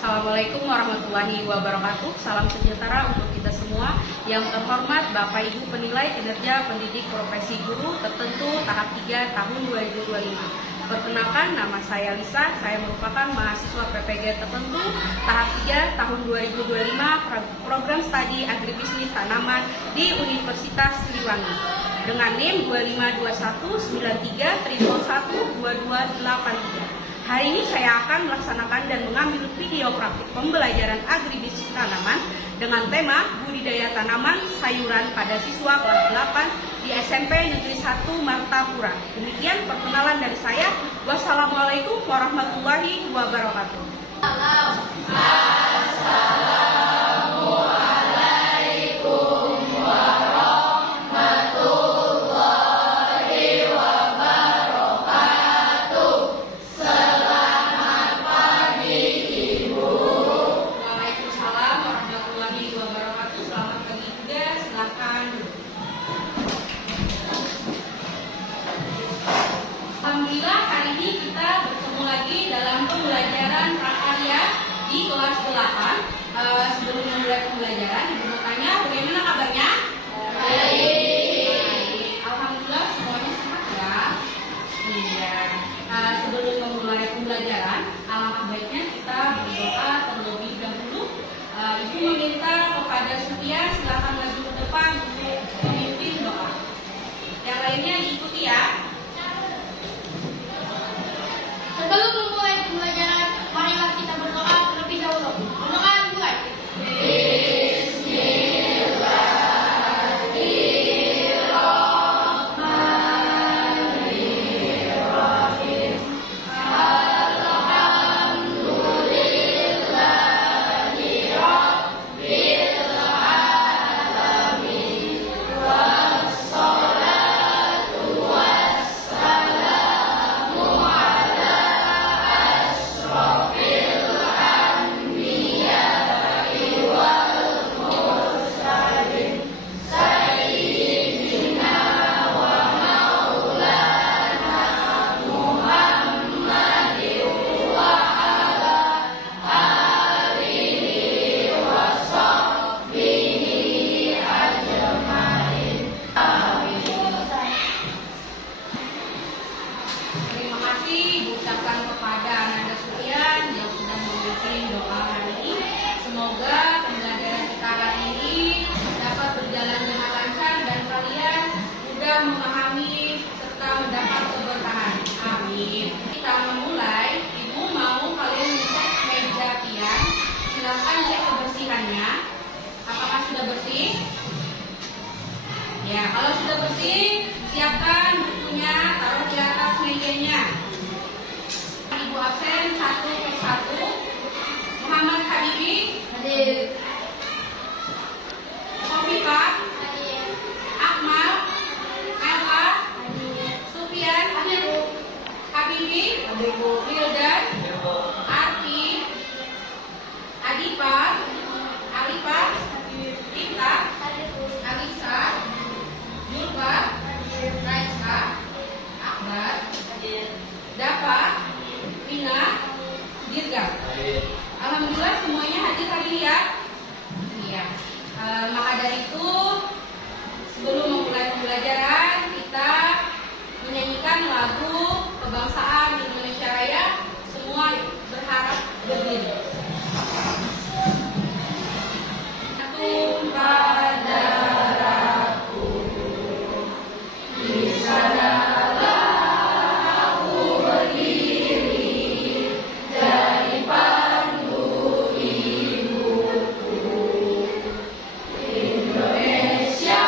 Assalamualaikum warahmatullahi wabarakatuh. Salam sejahtera untuk kita semua. Yang terhormat Bapak Ibu penilai kinerja pendidik profesi guru tertentu tahap 3 tahun 2025. Perkenalkan, nama saya Lisa. Saya merupakan mahasiswa PPG tertentu tahap 3 tahun 2025 program studi agribisnis tanaman di Universitas Siliwangi dengan NIM 252193112283. Hari ini saya akan melaksanakan dan mengambil video praktik pembelajaran agribisnis tanaman dengan tema budidaya tanaman sayuran pada siswa kelas 8 di SMP Negeri 1 Martapura. Demikian perkenalan dari saya. Wassalamualaikum warahmatullahi wabarakatuh. Alhamdulillah, hari ini kita bertemu lagi dalam pembelajaran prakarya di kelas 8. Sebelum memulai pembelajaran, Ibu mau tanya bagaimana kabarnya? Baik. Alhamdulillah semuanya sehat ya. Iya. Sebelum memulai pembelajaran, alangkah baiknya kita berdoa terlebih dahulu. Ibu meminta kepada Sutia silakan maju ke depan untuk memimpin doa. Yang lainnya diikuti ya. Sebelum memulai pembelajaran, marilah kita berdoa terlebih dahulu. Berdoa dimulai. Terima kasih diucapkan kepada Ananda Supian yang sudah memimpin doa hari ini. Semoga pembelajaran kita hari ini dapat berjalan dengan lancar dan kalian mudah memahami serta mendapat keberkahan. Amin. Kita memulai. Ibu mau kalian cek meja pian. Silakan cek kebersihannya. Apakah sudah bersih? Ya, kalau sudah bersih, siapkan bukunya, taruh di atas mejanya. Ibu absen 1/1. Muhammad Habibi, Hadir. Khofifah, Hadir. Akmal, Ella, Hadir. Sufian, Habibi, Wildan, Arti, Adipa, Alifa, Ita, Alisa, Julfa, Raisa, Akbar, Dafa, Vina, Dirga. Alhamdulillah semuanya hadir hari ini ya. Iya. Maka dari itu sebelum memulai pembelajaran kita menyanyikan lagu kebangsaan Indonesia Raya. Semua berharap berdiri. Tumpah darahku di sanalah aku berdiri dari pandu ibuku. Indonesia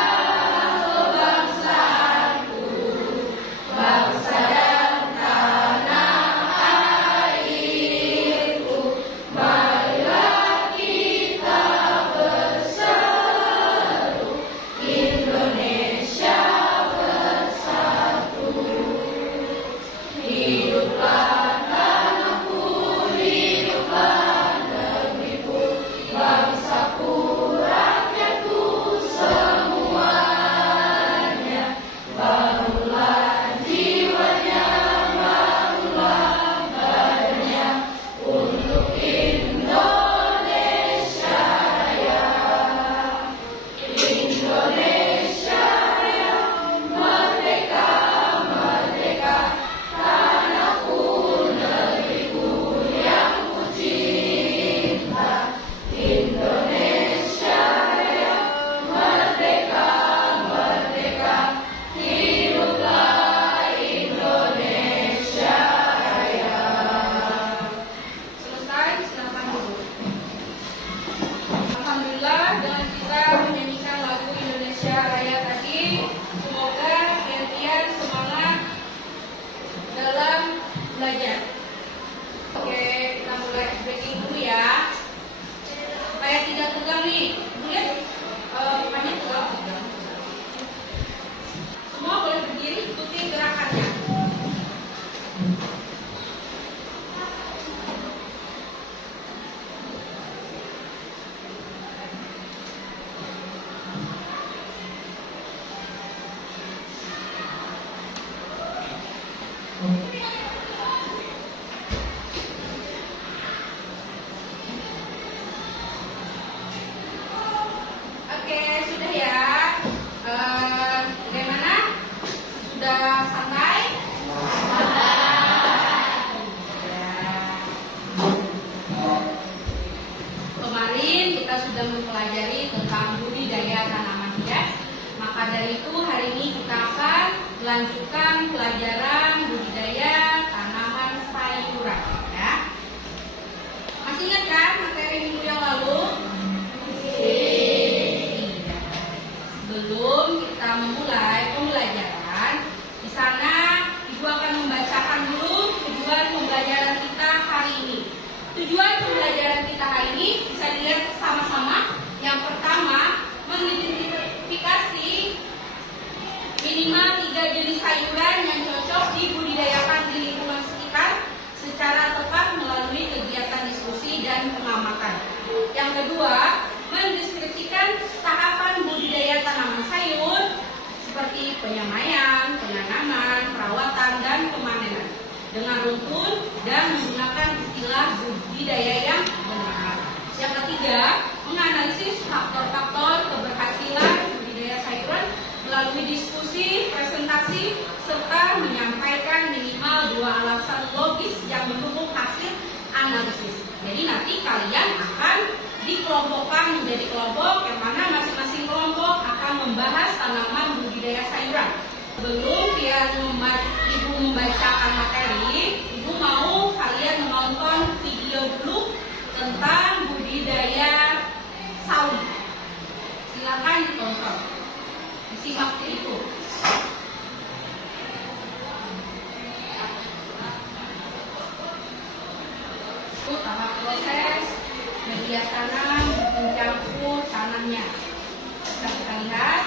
supaya tidak tegang nih. Lihat, mukanya tegang. Semua boleh berdiri, ikuti gerakannya. Oke, sudah ya. Bagaimana? Sudah santai? Kemarin kita sudah mempelajari tentang budidaya tanaman hias. Maka dari itu hari ini kita akan melanjutkan pelajaran budidaya tanaman sayuran. Ya. Masih ingat kan materi minggu yang lalu? Sebelum kita memulai pembelajaran, di sana Ibu akan membacakan dulu tujuan pembelajaran kita hari ini. Tujuan pembelajaran kita hari ini bisa dilihat sama-sama. Yang pertama, mengidentifikasi minimal 3 jenis sayuran yang cocok dibudidayakan di lingkungan sekitar secara tepat melalui kegiatan diskusi dan pengamatan. Yang kedua, mendeskripsikan tahapan budidaya tanaman sayur seperti penyemaian, penanaman, perawatan, dan pemanenan dengan runtun dan menggunakan istilah budidaya yang benar. Yang ketiga, menganalisis faktor-faktor keberhasilan budidaya sayuran melalui diskusi, presentasi, serta menyampaikan minimal 2 alasan logis yang mendukung hasil analisis. Jadi nanti kalian akan dikelompokkan menjadi kelompok yang mana masing-masing kelompok akan membahas tanaman budidaya sayuran. Sebelum Ibu membacakan materi, Ibu mau kalian menonton video dulu tentang budidaya sawi. Silakan ditonton, disimak itu. Tahap proses media tanam mencampur tanahnya. Bisa kita lihat.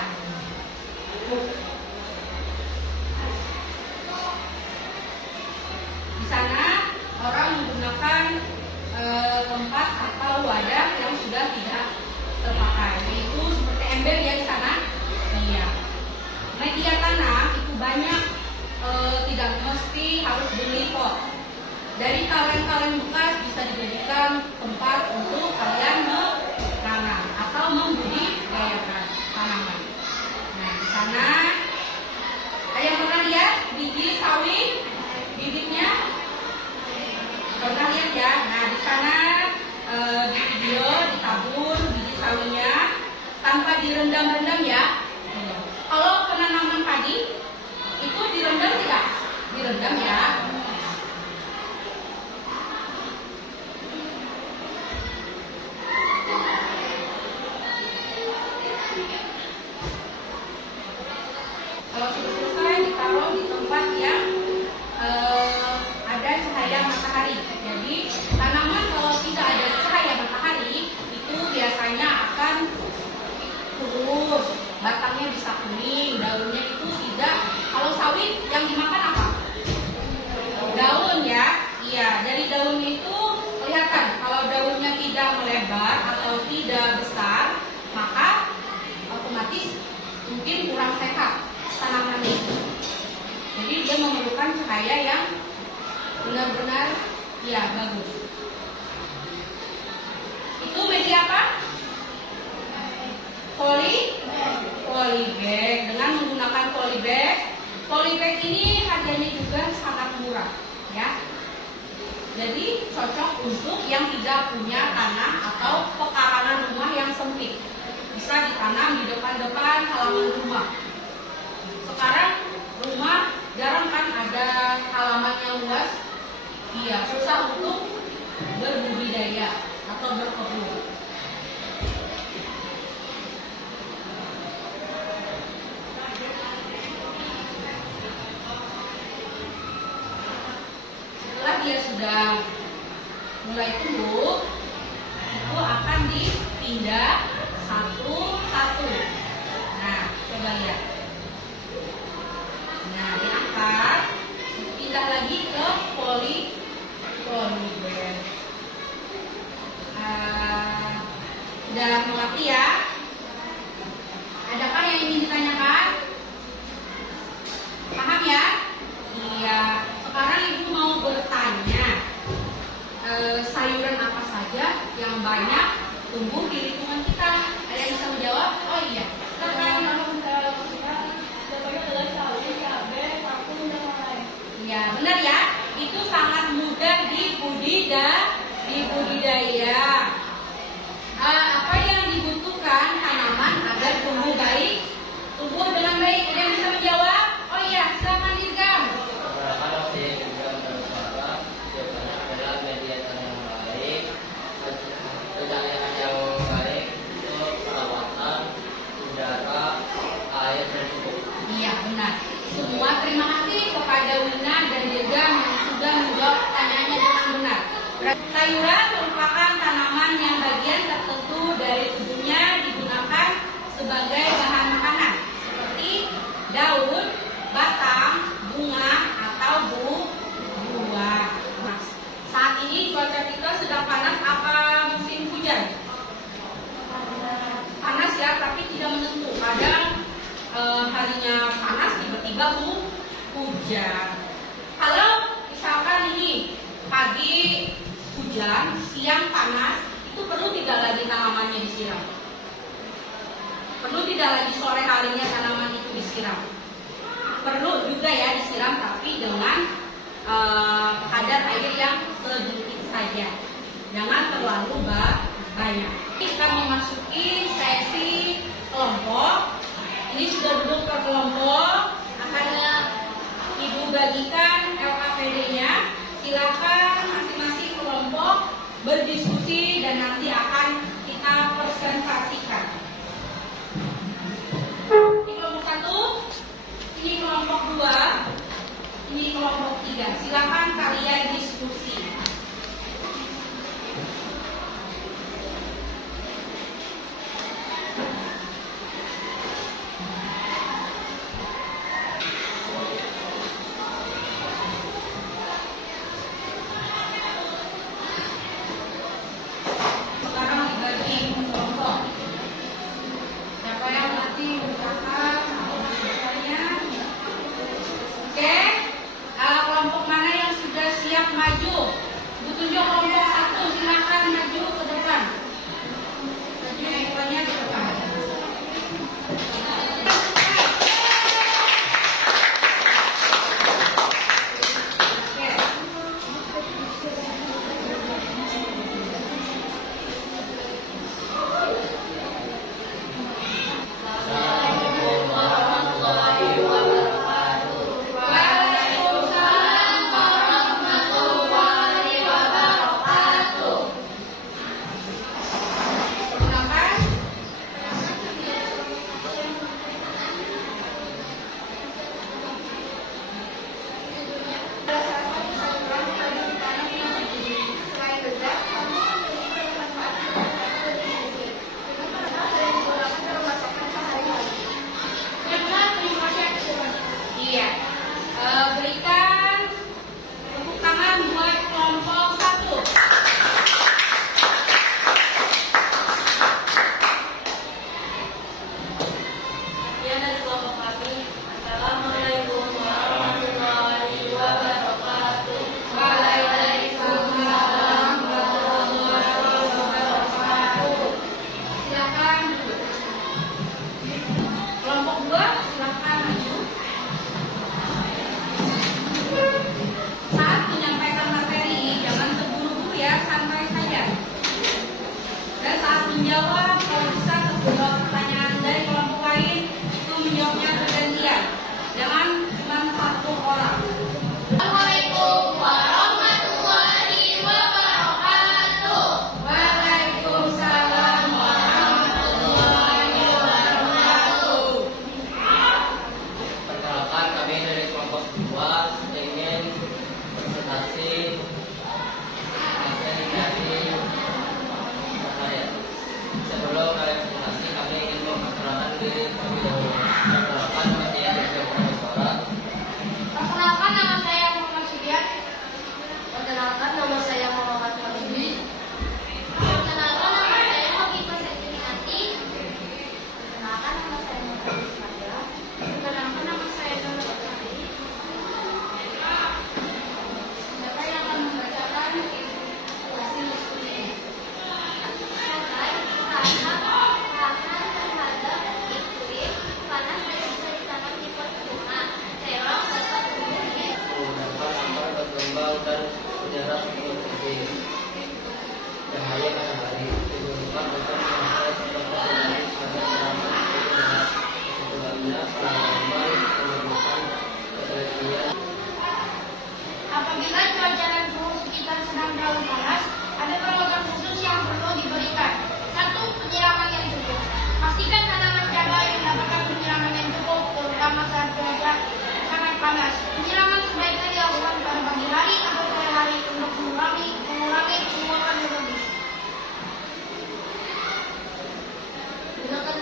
Di sana orang menggunakan tempat atau wadah yang sudah tidak terpakai, yaitu seperti ember ya di sana. Iya. Media tanam itu banyak, tidak mesti harus beli pot. Dari kaleng-kaleng bekas bisa dijadikan tempat untuk kalian menanam atau membudidayakan tanaman. Nah, di sana ada yang pernah lihat biji sawi, bibitnya? Pernah lihat ya? Nah, di sana di video ditabur biji sawinya tanpa direndam-rendam ya. Kalau penanaman padi itu direndam tidak? Direndam ya. Kalau sudah selesai ditaruh di tempat yang ada cahaya matahari. Jadi tanaman kalau tidak ada cahaya matahari itu biasanya akan kurus, batangnya bisa kuning, daunnya itu tidak. Kalau sawit yang dimakan apa? Daun ya. Iya, dari daunnya itu kelihatan. Kalau daunnya tidak melebar atau tidak besar, maka otomatis mungkin kurang sehat tanaman itu. Jadi dia memerlukan cahaya yang benar-benar ya bagus. Itu media apa? Polybag. Dengan menggunakan polybag ini harganya juga sangat murah ya. Jadi cocok untuk yang tidak punya tanah atau pekarangan rumah yang sempit. Bisa ditanam di depan-depan halaman rumah. Sekarang rumah jarang kan ada halaman yang luas. Iya, susah untuk berbudidaya atau berkebun. Setelah dia sudah mulai tumbuh, itu akan dipindah satu-satu. Nah, coba lihat. Nah, diangkat, pindah lagi ke poligon. Udah mengerti ya? Adakah yang ingin ditanyakan? Paham ya? Iya. Sekarang ibu mau bertanya, sayuran apa saja yang banyak tumbuh di lingkungan kita? Ada yang bisa menjawab? Oh iya. Silakan. Iya, benar ya. Itu sangat mudah dibudidaya. Apa yang dibutuhkan tanaman agar tumbuh baik, tumbuh dengan baik? Ada yang bisa menjawab? Oh iya, silakan Dirgam. Iya, benar. Semua terima kasih kepada Wina dan Dirgam yang sudah menjawab pertanyaannya dengan benar. Sayuran merupakan tanaman yang bagian tertentu dari tubuhnya digunakan sebagai bahan makanan, seperti daun, batang, bunga, atau buah. Saat ini cuaca kita sedang panas. Apa musim hujan? Panas ya, tapi tidak menentu. Kadang harinya panas, tiba-tiba hujan. Kalau misalkan ini pagi hujan, siang panas, itu perlu tidak lagi tanamannya disiram? Perlu tidak lagi sore harinya tanaman itu disiram? Perlu juga ya disiram, tapi dengan kadar air yang sedikit saja, jangan terlalu banyak. Kita memasuki sesi kelompok. Ini sudah duduk per kelompok, akan ibu bagikan LKPD-nya. Silakan masing-masing kelompok berdiskusi dan nanti akan kita presentasikan. Ini kelompok 1, ini kelompok 2, ini kelompok 3. Silakan kalian diskusi.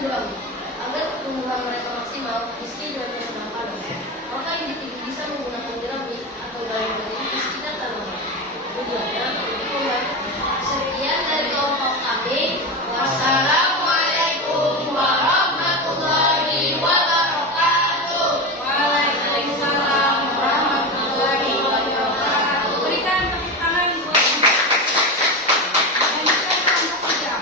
berjuang agar pertumbuhan mereka maksimal meski dengan menggunakan maka individu bisa menggunakan jerami atau gaya-gaya di sekitar tanaman. Tujuannya untuk membantu. Sekian dari kelompok AB. Wassalamualaikum warahmatullahi wabarakatuh. Waalaikumsalam warahmatullahi wabarakatuh. Berikan tepuk tangan buat dan kita kelompok 3.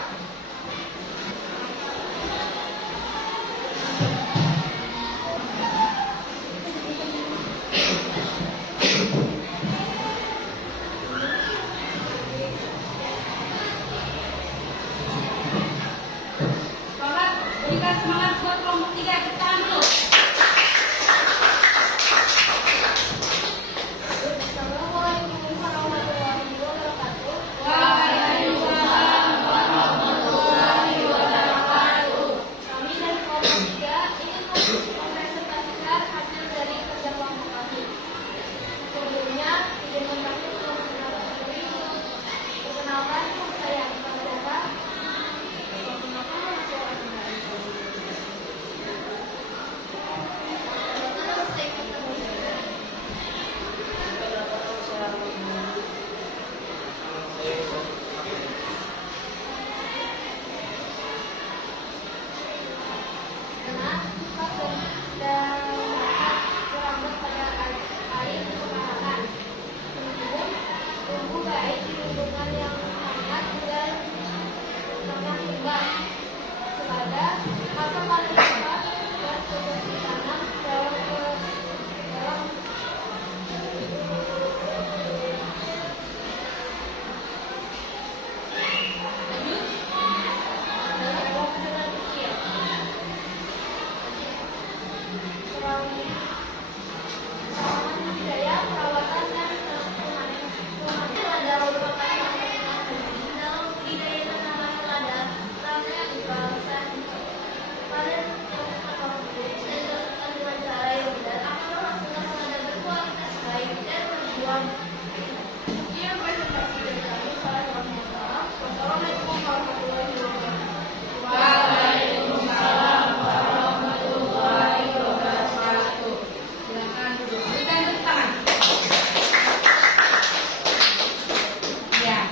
Semangat, berikan semangat buat kelompok 3. Tepuk tangan dulu. Assalamualaikum warahmatullahi wabarakatuh. Waalaikumsalam warahmatullahi wabarakatuh. Kami dari kelompok 3 ingin mempresentasikan hasil dari kerja kelompok kami. Sebelumnya, izin kami untuk memperkenalkan diri. Perkenalkan, saya Anita Madara. Perkenalkan, nama saya Anita. Nama saya Kata Madara. Karena cepat dan berambut pada air pengarahan. Kemudian, tumbuh baik di lingkungan yang hangat dan tanah lebat. Selada, masa paling cepat dan cocok ditanam dalam dengan kecil. Pemahaman budaya, perawatan, dan pemanen. Selada merupakan dalam budidaya tanaman selada, tanah dibangsa panen atau dan dilakukan dengan cara yang benar akan menghasilkan selada berkualitas baik dan berjuang. Sekian presentasi dari kami. Wassalamualaikum warahmatullahi wabarakatuh. Waalaikumsalam warahmatullahi wabarakatuh. Silakan duduk. Berikan tepuk tangan. Ya,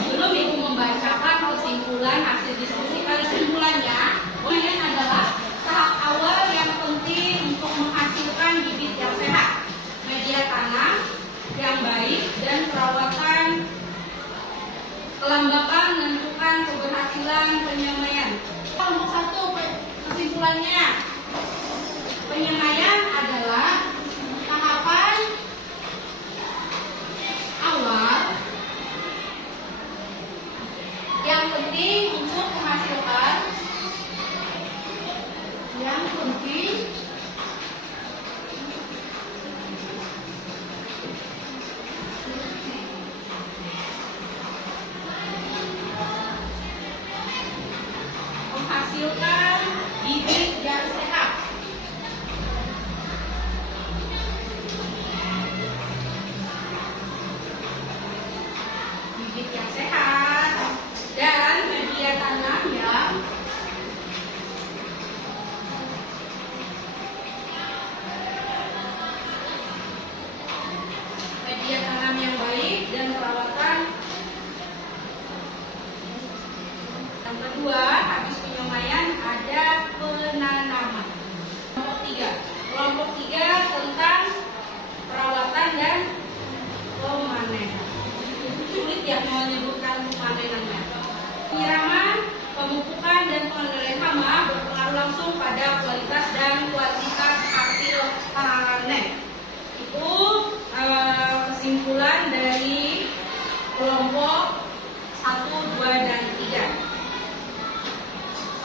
sebelum Ibu membacakan kesimpulan hasil diskusi kali kesimpulannya, ini adalah tahap awal yang penting untuk menghasilkan bibit yang sehat, media tanam yang baik, dan perawatan kelembapan menentukan keberhasilan penyemaian. Kelompok 1 kesimpulannya, penyemaian adalah tahapan awal yang penting untuk menghasilkan menghasilkan bibit yang sehat. Bibit yang sehat dan media tanam yang baik dan perawatan. Yang kedua, habis penyemaian ada penanaman. Kelompok 3 tentang perawatan dan pemanenan. Sulit ya menyebutkan pemanenannya. Penyiraman, pemupukan, dan pengendalian hama berpengaruh langsung pada kualitas dan kuantitas hasil panen. Itu kesimpulan dari kelompok 1, 2, dan 3.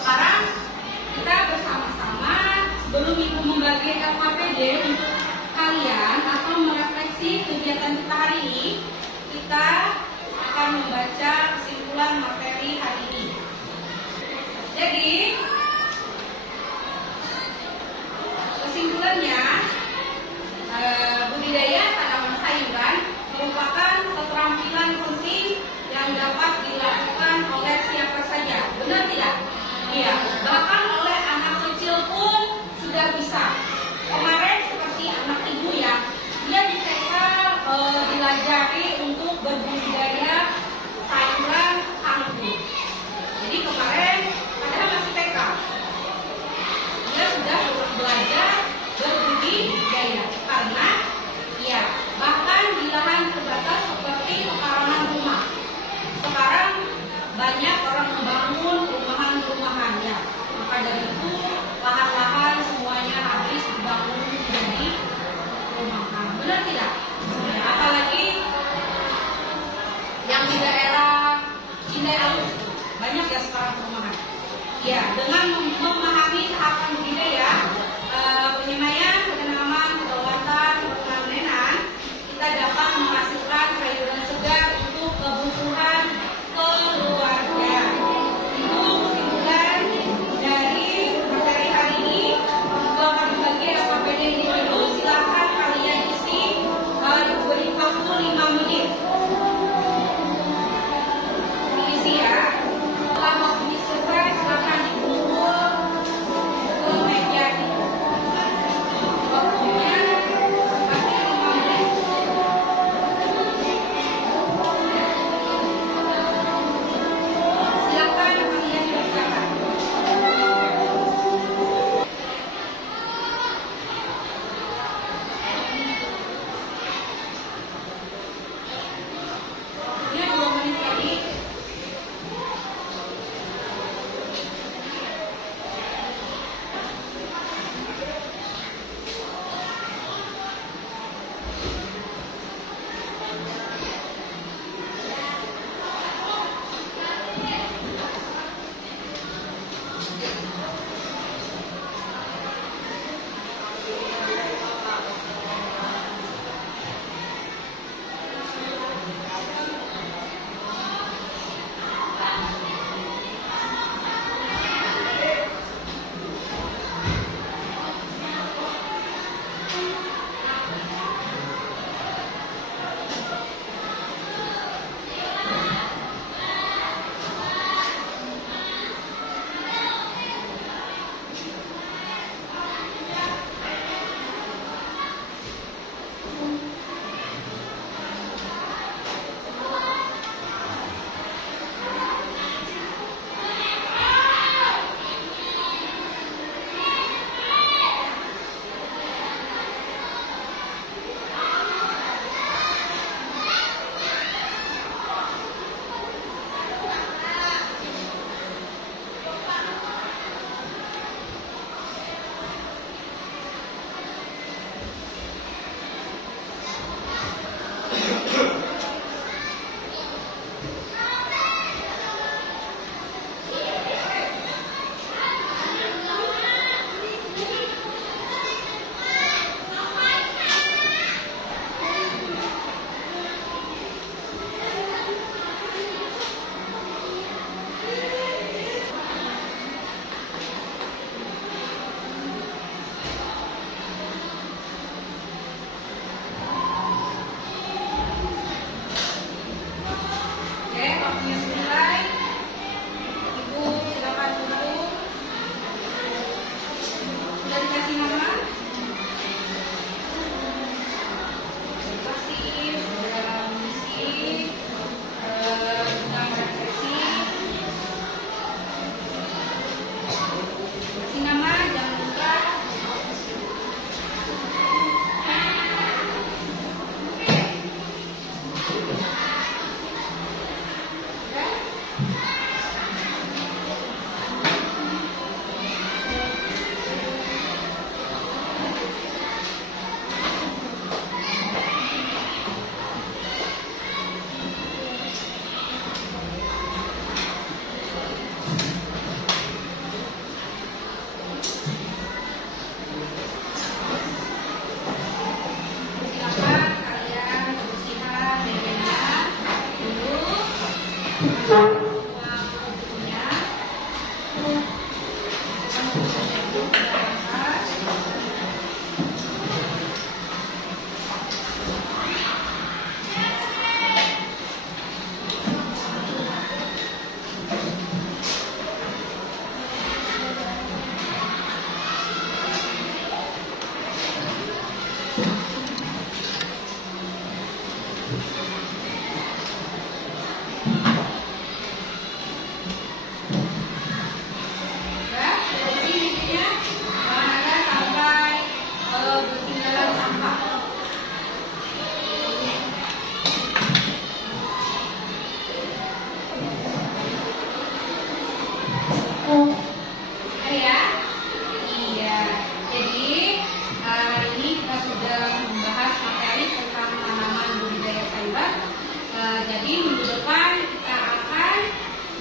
Sekarang kita bersama-sama sebelum Ibu membagi LKPD untuk kalian atau merefleksi kegiatan kita hari ini, kita akan membaca Maka dari itu lahan-lahan semuanya habis dibangun menjadi perumahan. Benar tidak? Ya, apalagi yang di daerah Cinealus banyak ya sekarang perumahan. Ya, dengan memahami tahapan budidaya, penyemaian, penanaman, perawatan, pemanenan, kita dapat menghasilkan sayuran segar untuk kebutuhan keluarga. Itu kesimpulan dari materi hari ini. Juga kami bagi APBD individu, silakan kalian isi, beri waktu 5 menit. Diisi ya. Setelah waktunya selesai, silakan dikumpul ke meja ini.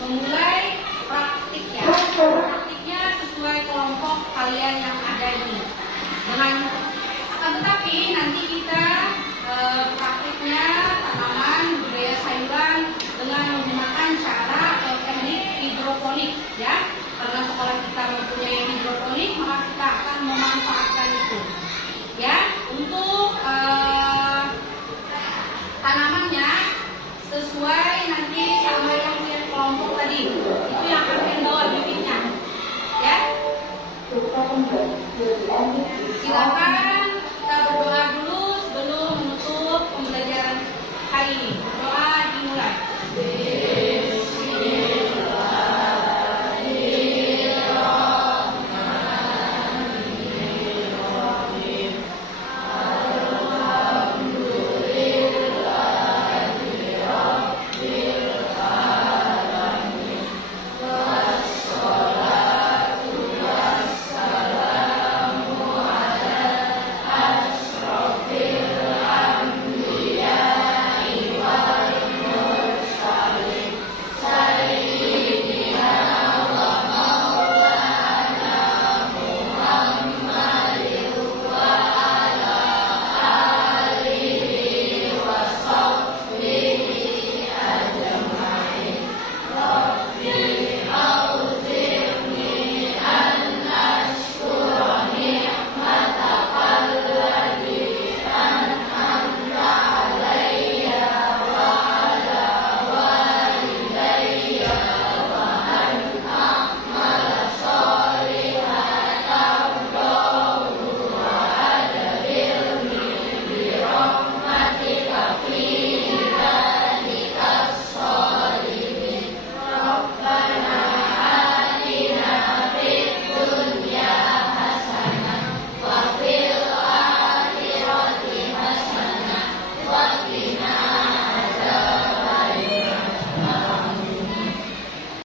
memulai praktik ya. Praktiknya sesuai kelompok kalian yang ada ini. Akan tetapi nanti kita praktiknya tanaman budidaya sayuran dengan menggunakan cara atau teknik hidroponik ya.